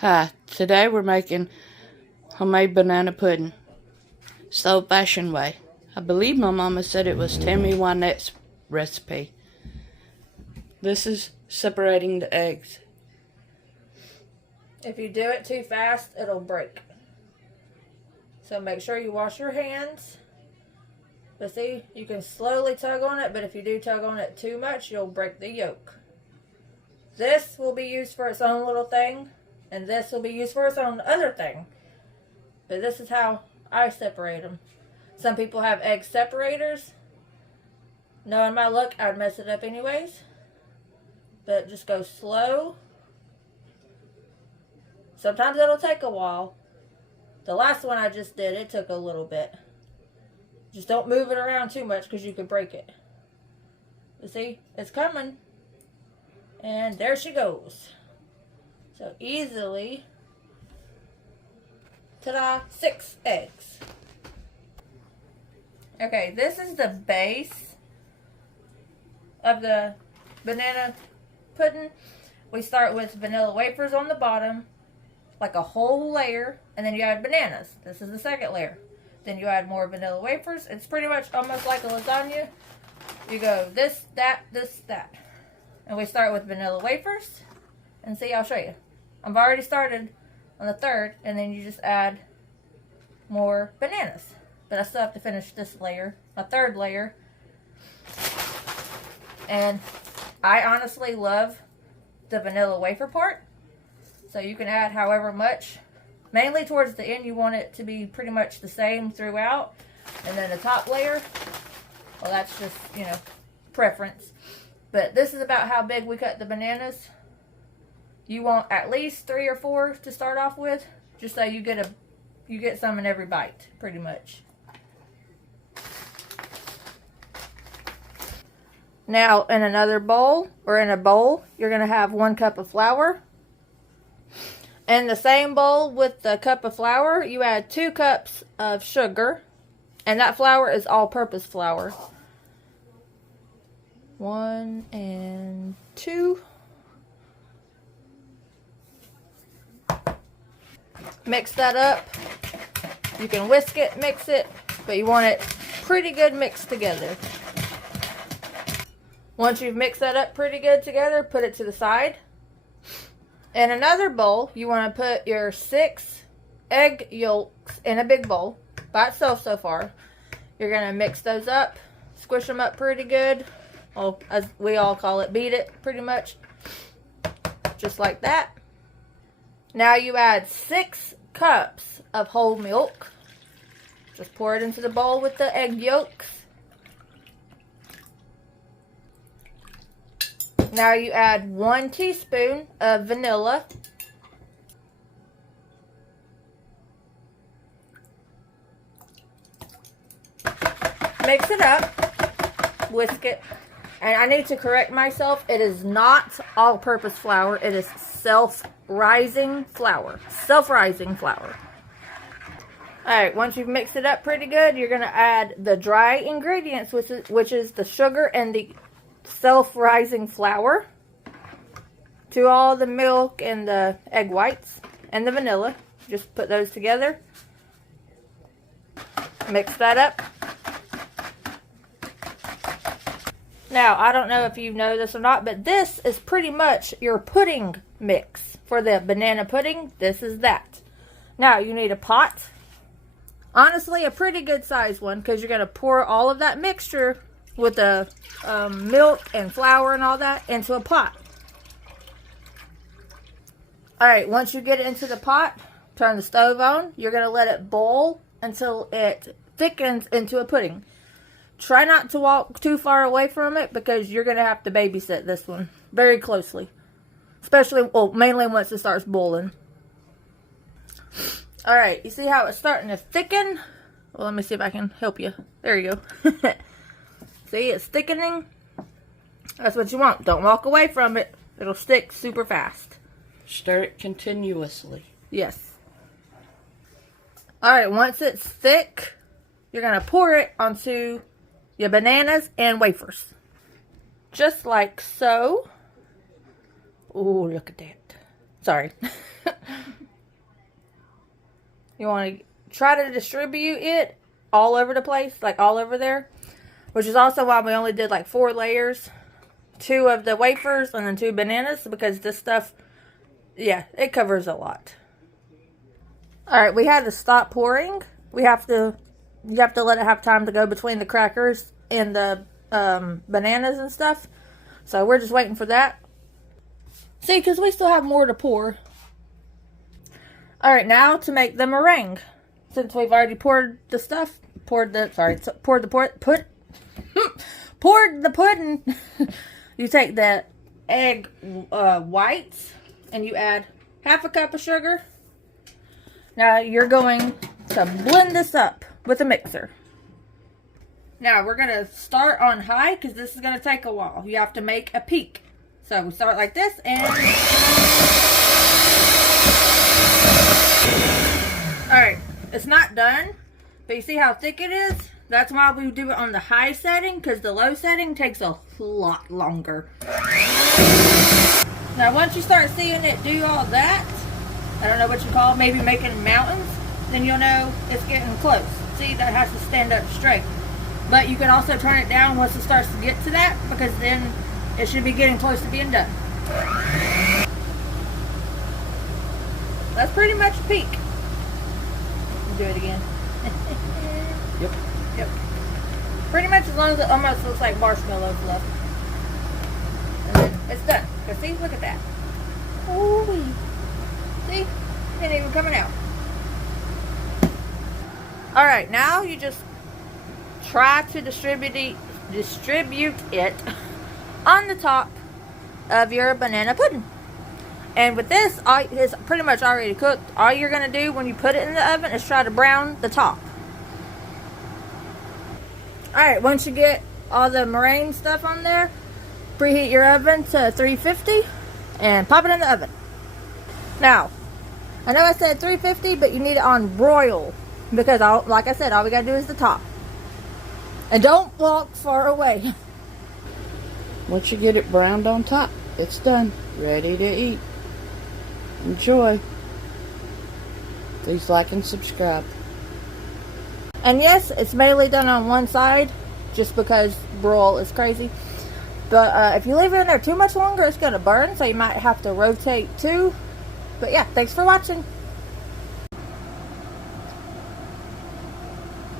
Hi, today we're making homemade banana pudding. It's the old-fashioned way. I believe my mama said it was Tammy Wynette's recipe. This is separating the eggs. If you do it too fast, it'll break. So make sure you wash your hands. But see, you can slowly tug on it, but if you do tug on it too much, you'll break the yolk. This will be used for its own little thing, and this will be used for its own other thing. But this is how I separate them. Some people have egg separators. Knowing my luck, I'd mess it up anyways. But just go slow. Sometimes it'll take a while. The last one I just did, it took a little bit. Just don't move it around too much because you could break it. You see, it's coming. And there she goes. So easily, ta-da, 6 eggs. Okay, this is the base of the banana pudding. We start with vanilla wafers on the bottom, like a whole layer, and then you add bananas. This is the second layer. Then you add more vanilla wafers. It's pretty much almost like a lasagna. You go this, that, this, that. And we start with vanilla wafers. And see, I'll show you. I've already started on the third, and then you just add more bananas. But I still have to finish this layer, a third layer. And I honestly love the vanilla wafer part. So you can add however much. Mainly towards the end, you want it to be pretty much the same throughout. And then the top layer, well, that's just, preference. But this is about how big we cut the bananas. You want at least 3 or 4 to start off with, just so you get some in every bite, pretty much. Now, in another bowl, or in a bowl, you're going to have 1 cup of flour. In the same bowl with the cup of flour, you add 2 cups of sugar. And that flour is all-purpose flour. 1 and 2. Mix that up. You can whisk it, mix it, but you want it pretty good mixed together. Once you've mixed that up pretty good together, put it to the side. In another bowl, you want to put your 6 egg yolks in a big bowl by itself so far. You're going to mix those up, squish them up pretty good. Well, as we all call it, beat it pretty much. Just like that. Now you add 6 cups of whole milk. Just pour it into the bowl with the egg yolks. Now you add 1 teaspoon of vanilla. Mix it up. Whisk it. And I need to correct myself. It is not all-purpose flour. It is self-rising flour. Self-rising flour. Alright, once you've mixed it up pretty good, you're going to add the dry ingredients, which is the sugar and the self-rising flour, to all the milk and the egg whites and the vanilla. Just put those together. Mix that up. Now, I don't know if you know this or not, but this is pretty much your pudding mix for the banana pudding. This is that. Now, you need a pot. Honestly, a pretty good size one, because you're going to pour all of that mixture with the milk and flour and all that into a pot. Alright, once you get it into the pot, turn the stove on. You're going to let it boil until it thickens into a pudding. Try not to walk too far away from it, because you're going to have to babysit this one very closely. Especially, well, mainly once it starts boiling. Alright, you see how it's starting to thicken? Well, let me see if I can help you. There you go. See, it's thickening. That's what you want. Don't walk away from it. It'll stick super fast. Stir it continuously. Yes. Alright, once it's thick, you're going to pour it onto your bananas and wafers. Just like so. Oh, look at that. Sorry. You want to try to distribute it all over the place, like all over there. Which is also why we only did like 4 layers. 2 of the wafers and then 2 bananas, because this stuff, yeah, it covers a lot. Alright, we had to stop pouring. You have to let it have time to go between the crackers and the bananas and stuff. So we're just waiting for that. See, because we still have more to pour. Alright, now to make the meringue. Since we've already poured the stuff, poured the pudding. You take the egg whites and you add half a cup of sugar. Now you're going to blend this up with a mixer. Now we're going to start on high because this is going to take a while. You have to make a peak. So we start like this and... Alright, it's not done. But you see how thick it is? That's why we do it on the high setting, because the low setting takes a lot longer. Now once you start seeing it do all that, I don't know what you call it, maybe making mountains, then you'll know it's getting close. See, that has to stand up straight. But you can also turn it down once it starts to get to that, because then it should be getting close to being done. That's pretty much a peak. Do it again. Yep. Yep. Pretty much as long as it almost looks like marshmallow fluff. And then it's done. Cause see, look at that. Ooh-wee. See? It ain't even coming out. Alright, now you just try to distribute it on the top of your banana pudding. And with this, it's pretty much already cooked. All you're going to do when you put it in the oven is try to brown the top. Alright, once you get all the meringue stuff on there, preheat your oven to 350 and pop it in the oven. Now, I know I said 350, but you need it on broil. Because, like I said, all we got to do is the top. And don't walk far away. Once you get it browned on top, it's done. Ready to eat. Enjoy. Please like and subscribe. And yes, it's mainly done on one side, just because broil is crazy. But if you leave it in there too much longer, it's going to burn, so you might have to rotate too. But yeah, thanks for watching.